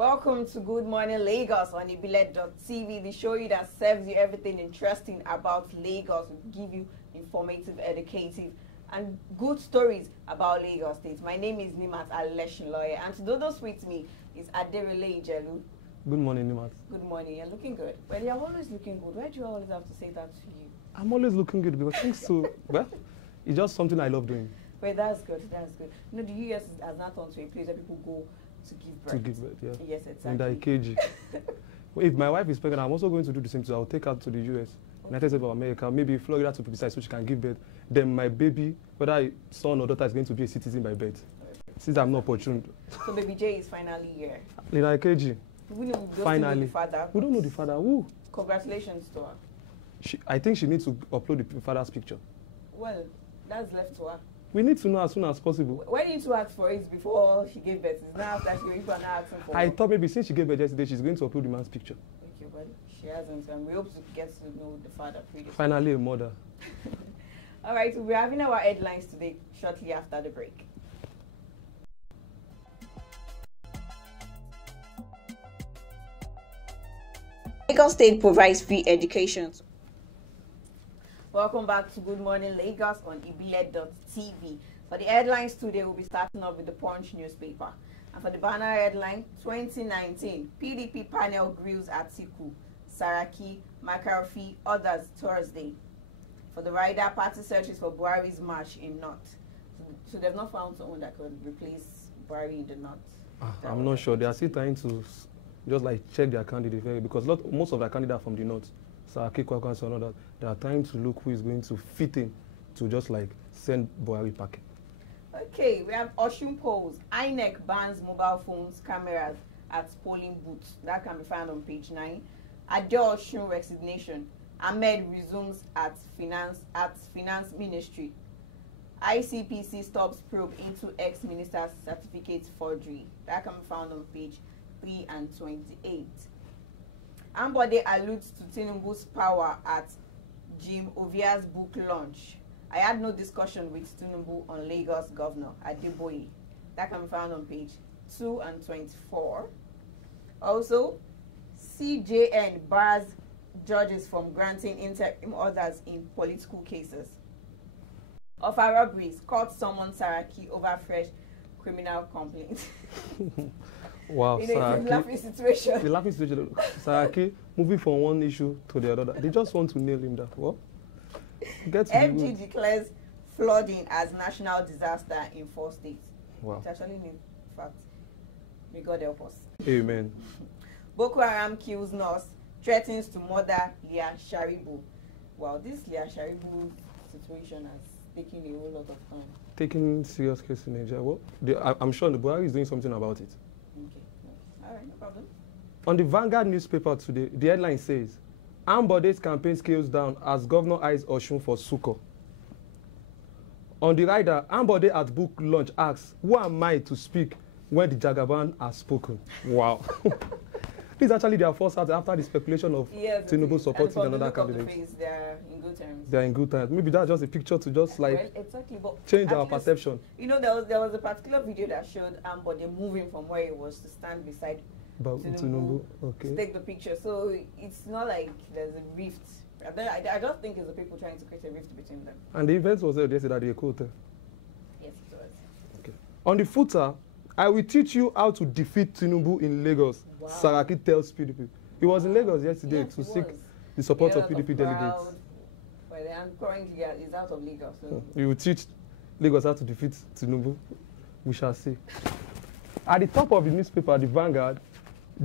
Welcome to Good Morning Lagos on ibile.tv, the show that serves you everything interesting about Lagos. We give you informative, educative, and good stories about Lagos State. My name is Nimat Aleshinloye, and to do this with me is Aderele Ijelu. Good morning, Nimat. Good morning. You're looking good. Well, you're always looking good. Why do you always have to say that to you? I'm always looking good because thanks to, well, it's just something I love doing. Well, that's good. That's good. You know, the US has not turned to a place where people go to give birth. To give birth, yeah. Yes, exactly. And I KG. If my wife is pregnant, I'm also going to do the same thing. I'll take her to the US, United States of America, maybe Florida to be precise, so she can give birth. Then my baby, whether a son or daughter, is going to be a citizen by birth. Since I'm not opportune. So baby J is finally here. In KG. We don't Finally. know the father. We don't know the father. Who? Congratulations to her. I think she needs to upload the father's picture. Well, that's left to her. We need to know as soon as possible. Why didn't you ask for it before she gave birth? It's now after she went to asking for I thought maybe since she gave birth yesterday, she's going to upload the man's picture. Okay, but she hasn't, and we hope to get to know the father pretty soon. Finally, a mother. All right, so we're having our headlines today shortly after the break. Lagos State provides free education. Welcome back to Good Morning Lagos on ibile.tv. For the headlines today, we'll be starting off with the Punch newspaper. And for the banner headline, 2019, PDP panel grills Atiku, Saraki, McCarthy, others Thursday. For the rider, party searches for Buhari's march in North. So they've not found someone that could replace Buhari in the North. I'm not sure. They are still trying to just like check their candidate because most of their candidates are from the North. Saraki, Kwakwanso, and all that. They are trying to look who is going to fit in to just like send Buhari packet. Okay, we have Oshun polls. INEC bans mobile phones, cameras at polling booths. That can be found on page 9. Ade Oshun resignation. Ahmed resumes at finance ministry. ICPC stops probe into ex-minister's certificate forgery. That can be found on page 3 and 28. Ambode alludes to Tinubu's power at Jim Ovia's book launch. I had no discussion with Tinubu on Lagos Governor Adeboye. That can be found on page 2 and 24. Also, CJN bars judges from granting interim orders in political cases. Offer robberies, court summons Saraki over fresh criminal complaints. Wow, it's a laughing situation. The laughing situation. Saraki moving from one issue to the other. They just want to nail him down. What? FG declares flooding as national disaster in 4 states. Wow. It's actually in fact. May God help us. Amen. Boko Haram kills nurse, threatens to murder Leah Sharibu. Wow, this Leah Sharibu situation has taken a whole lot of time. Taking serious case in Nigeria. Well, I'm sure the Buhari is doing something about it. Okay. All right, no problem. On the Vanguard newspaper today, the headline says, Ambode's campaign scales down as governor eyes Oshun for Suko. On the rider, Ambode at book launch asks, who am I to speak when the Jagaban has spoken? Wow. This is actually their first out after the speculation of Tinubu supporting another candidate. They are in good terms. They are in good terms. Maybe that's just a picture to just like change our perception. You know, there was a particular video that showed Ambode moving from where he was to stand beside Tinubu to take the picture. So it's not like there's a rift. I don't think it's the people trying to create a rift between them. And the event was held yesterday at the Eco Hotel. Yes, it was. Okay. On the footer, I will teach you how to defeat Tinubu in Lagos. Wow. Saraki tells PDP. He was in Lagos yesterday to seek the support of PDP delegates. Well, and currently he's out of Lagos. So. He will teach Lagos how to defeat Tinubu. We shall see. At the top of the newspaper, the Vanguard,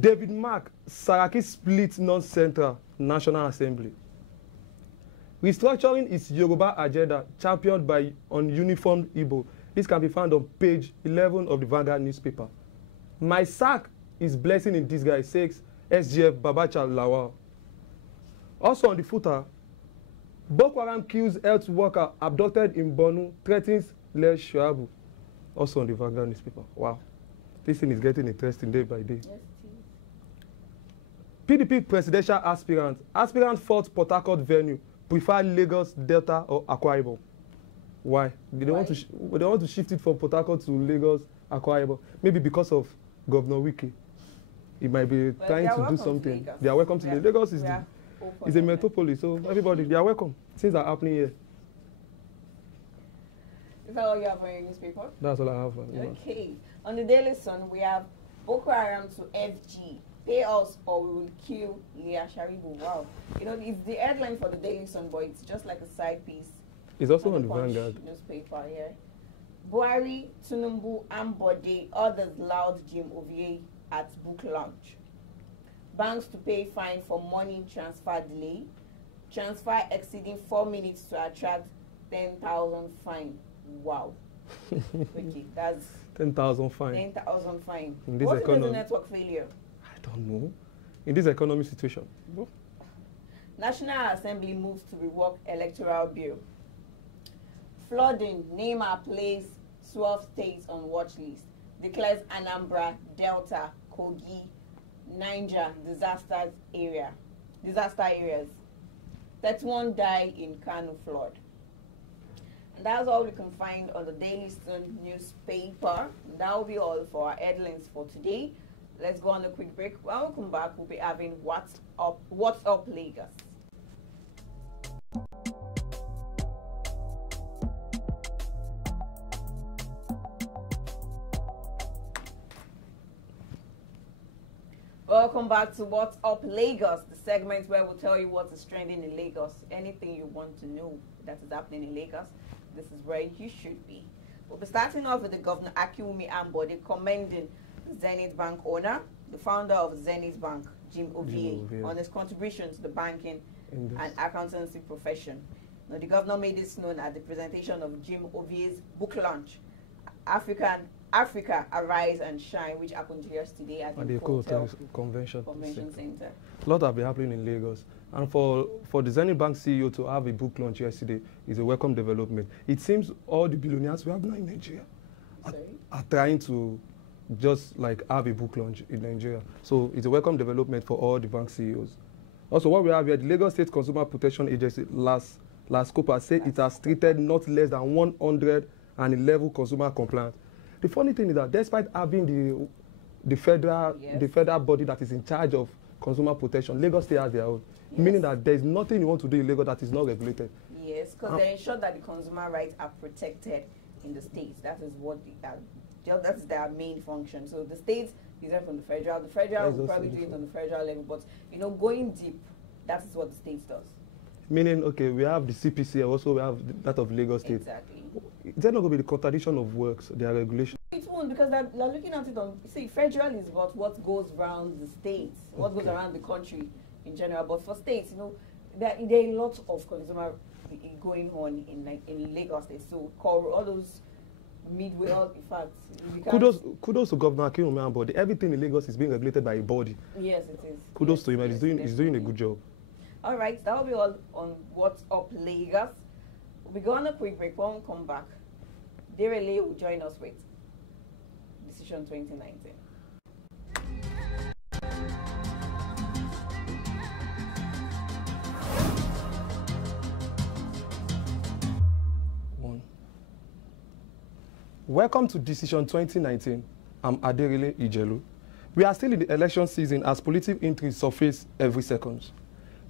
David Mark, Saraki split North-Central National Assembly. Restructuring is Yoruba agenda championed by ununiformed Igbo. This can be found on page 11 of the Vanguard newspaper. My sack is blessing in disguise, says SGF Babacha Lawal. Also on the footer, Boko Haram kills health worker abducted in Borno, threatens Les Shuabu. Also on the Vanguard newspaper. Wow. This thing is getting interesting day by day. Yes, PDP presidential aspirant fought Port Harcourt venue, prefer Lagos, Delta, or Akwa Ibom. Why? They want to shift it from Port Harcourt to Lagos, Akwa Ibom. Maybe because of Governor Wike. he might be Well, trying they are to do welcome to something. Lagos. They are welcome to We are- Lagos. Is we the, are open it's a on that. metropolis, so everybody, they are welcome. Things are happening here. Is that all you have on your newspaper? That's all I have. Okay. On the Daily Sun, we have Boko Haram to FG. Pay us or we will kill Leah Sharibu. Wow. You know, it's the headline for the Daily Sun, but it's just like a side piece. It's also on the Punch Vanguard. newspaper here. Buhari, Tinubu, Ambode, others loud Jim Ovie at book launch. Banks to pay fine for money transfer delay. Transfer exceeding 4 minutes to attract 10,000 fine. Wow. Okay, that's 10,000 fine. 10,000 fine. In this What if there's a economy. network failure? I don't know. In this economic situation. National Assembly moves to rework electoral bill. Flooding, Neymar plays 12 states on watch list. Declares Anambra, Delta, Kogi, Niger disaster areas. 31 die in Kano flood. And that's all we can find on the Daily Sun newspaper. That will be all for our headlines for today. Let's go on a quick break. When we come back, we'll be having What's Up Lagos. Welcome back to What's Up Lagos, the segment where we'll tell you what is trending in Lagos. Anything you want to know that is happening in Lagos, this is where you should be. We'll be starting off with the Governor Akinwumi Ambode commending Zenith Bank owner, the founder of Zenith Bank, Jim Ovie, on his contribution to the banking and accountancy profession. Now, the governor made this known at the presentation of Jim Ovie's book launch, Africa Arise and Shine, which happened yesterday at the Hotel Convention Center. A lot have been happening in Lagos. And for the Zenith Bank CEO to have a book launch yesterday is a welcome development. It seems all the billionaires we have now in Nigeria are trying to just like have a book launch in Nigeria. So it's a welcome development for all the bank CEOs. Also, what we have here, the Lagos State Consumer Protection Agency last COPA said it has treated not less than 111 consumer complaints. The funny thing is that despite having the federal body that is in charge of consumer protection, Lagos State has their own. Yes. Meaning that there is nothing you want to do in Lagos that is not regulated. Yes, because they ensure that the consumer rights are protected in the states. That is what that is their main function. So the states is from the federal. The federal will probably do it on the federal level, but you know, going deep, that is what the states does. Meaning, okay, we have the CPC, also we have that of Lagos State. Exactly. Is there not going to be the contradiction of works, their regulation? It won't, because they're looking at it on, see, federal is about what goes around the states, what goes around the country in general. But for states, you know, there are a lot of consumer going on in Lagos State. So all those midway, in fact, kudos to Governor Akinwumi Ambode. Everything in Lagos is being regulated by a body. Yes, it is. Kudos to him, and he's doing a good job. All right, that will be all on What's Up Lagos. We'll be going on a quick break. When we come back, Derele will join us with Decision 2019. Welcome to Decision 2019. I'm Aderele Ijelu. We are still in the election season as political intrigue surface every second.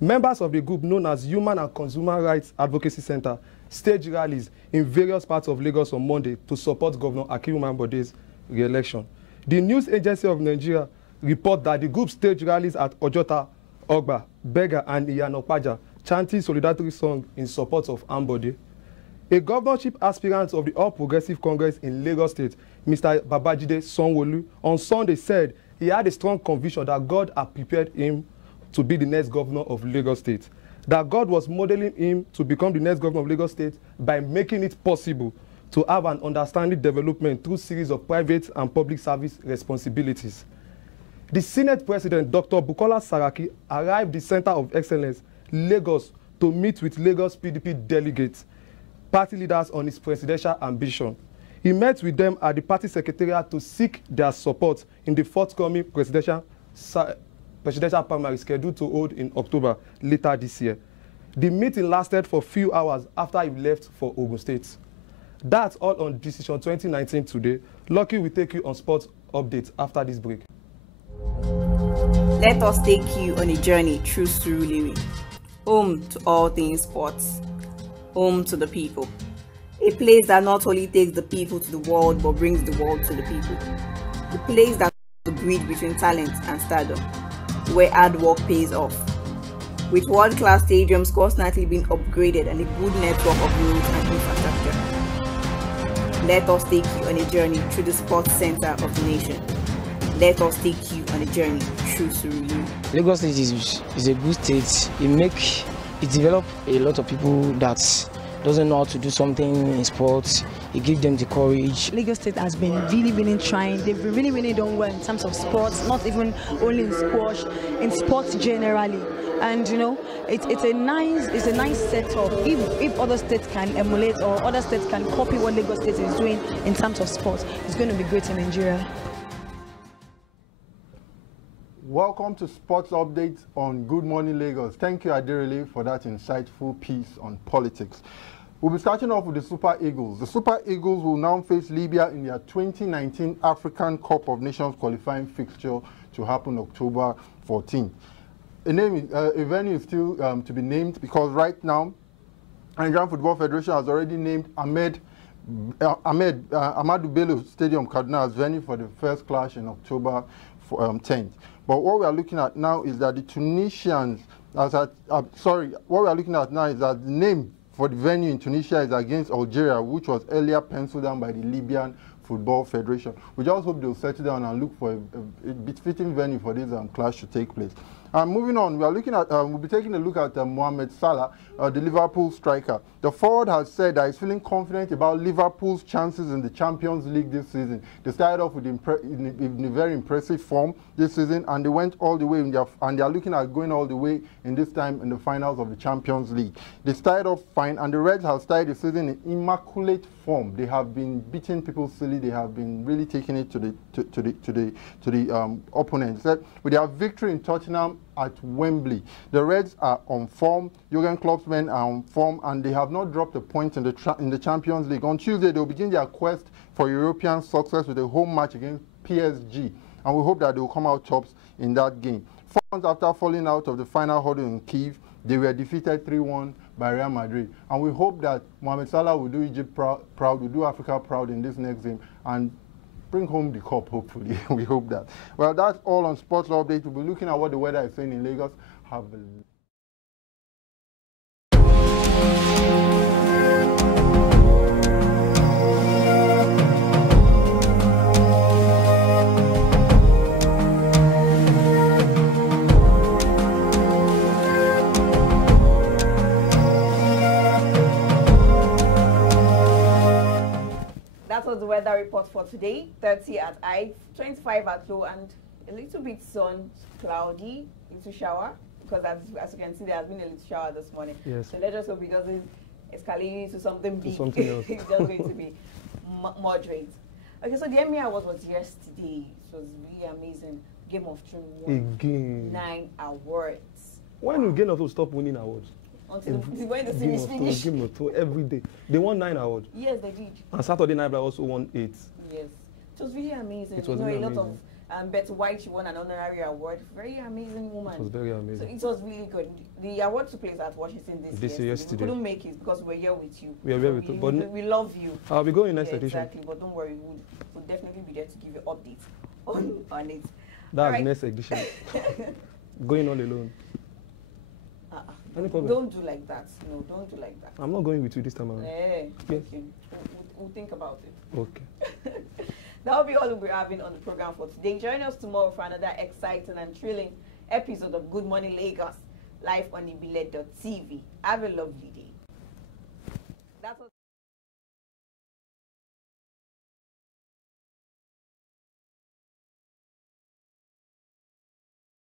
Members of the group known as Human and Consumer Rights Advocacy Center staged rallies in various parts of Lagos on Monday to support Governor Akinwumi Ambode's re-election. The News Agency of Nigeria reports that the group staged rallies at Ojota, Ogba, Bega, and Iyanopaja, chanting solidarity songs in support of Ambode. A governorship aspirant of the All Progressive Congress in Lagos State, Mr. Babajide Sanwo-Olu, on Sunday said he had a strong conviction that God had prepared him to be the next governor of Lagos State. That God was modeling him to become the next governor of Lagos State by making it possible to have an understanding development through series of private and public service responsibilities. The Senate President, Dr. Bukola Saraki, arrived at the Center of Excellence, Lagos, to meet with Lagos PDP delegates, party leaders on his presidential ambition. He met with them at the party secretariat to seek their support in the forthcoming presidential primary scheduled to hold in October later this year. The meeting lasted for a few hours after he left for Ogun State. That's all on Decision 2019 today. Lucky will take you on sports updates after this break. Let us take you on a journey through Surulere, home to all things sports, home to the people. A place that not only takes the people to the world but brings the world to the people. A place that the bridge between talent and stardom, where hard work pays off. With world-class stadiums constantly being upgraded and a good network of roads and infrastructure. Let us take you on a journey through the sports center of the nation. Let us take you on a journey through Surulere. Lagos State is a good state. It develop a lot of people that doesn't know how to do something in sports. It gives them the courage. Lagos State has been really trying. They've really done well in terms of sports, not even only in squash, in sports generally. And you know, it's a nice setup. If other states can emulate or other states can copy what Lagos State is doing in terms of sports, it's going to be great in Nigeria. Welcome to Sports Updates on Good Morning Lagos. Thank you, Aderele, for that insightful piece on politics. We'll be starting off with the Super Eagles. The Super Eagles will now face Libya in their 2019 African Cup of Nations qualifying fixture to happen October 14th. A venue is still to be named because right now, Nigerian Football Federation has already named Ahmadu Bello Stadium, Kaduna, as venue for the first clash in October 10th. But what we are looking at now is that the Tunisians, what we are looking at now is that the name for the venue in Tunisia is against Algeria, which was earlier penciled down by the Libyan Football Federation. We just hope they'll settle down and look for a befitting venue for this clash to take place. Moving on, we'll be taking a look at Mohamed Salah, the Liverpool striker. The forward has said that he's feeling confident about Liverpool's chances in the Champions League this season. They started off with in a very impressive form this season, and they went all the way and they are looking at going all the way in this time in the finals of the Champions League. They started off fine, and the Reds have started the season in immaculate form. They have been beating people silly. They have been really taking it to the opponents. With their victory in Tottenham at Wembley, the Reds are on form. Jurgen Klopp's men are on form, and they have not dropped a point in the Champions League. On Tuesday, they'll begin their quest for European success with a home match against PSG, and we hope that they will come out tops in that game. 4 months after falling out of the final hurdle in Kyiv, they were defeated 3-1 by Real Madrid, and we hope that Mohamed Salah will do Egypt proud, will do Africa proud in this next game, and bring home the cup, hopefully. We hope that. Well, that's all on Sports Update. We'll be looking at what the weather is saying in Lagos. Have a The weather report for today: 30 at high, 25 at low, and a little bit sun, cloudy, little shower, because as you can see, there has been a little shower this morning. Yes. So let's just hope it doesn't escalate into something big. Something else. It's just going to be moderate. Okay, so the Emmy Awards was yesterday. It was really amazing. Game of Thrones won again 9 awards. When will Game of Thrones stop winning awards? Until when the series finished. Game of Thrones every day. They won 9 awards. Yes, they did. And Saturday Night Live also won 8. Yes. It was really amazing. It was really a lot amazing. of Betty White, she won an honorary award. Very amazing woman. It was very amazing. So it was really good. The award took place at Washington this yesterday. We couldn't make it because we're here with you. We are here with you. But we love you. I'll be going next edition. Exactly, but don't worry, we'll definitely be there to give you updates on it. That's right. Next edition. Going all alone. Don't do like that. No, don't do like that. I'm not going with you this time around. Yes. Okay. We'll think about it. Okay. That will be all we'll be having on the program for today. Join us tomorrow for another exciting and thrilling episode of Good Morning Lagos, live on ibile.tv. Have a lovely day. That's what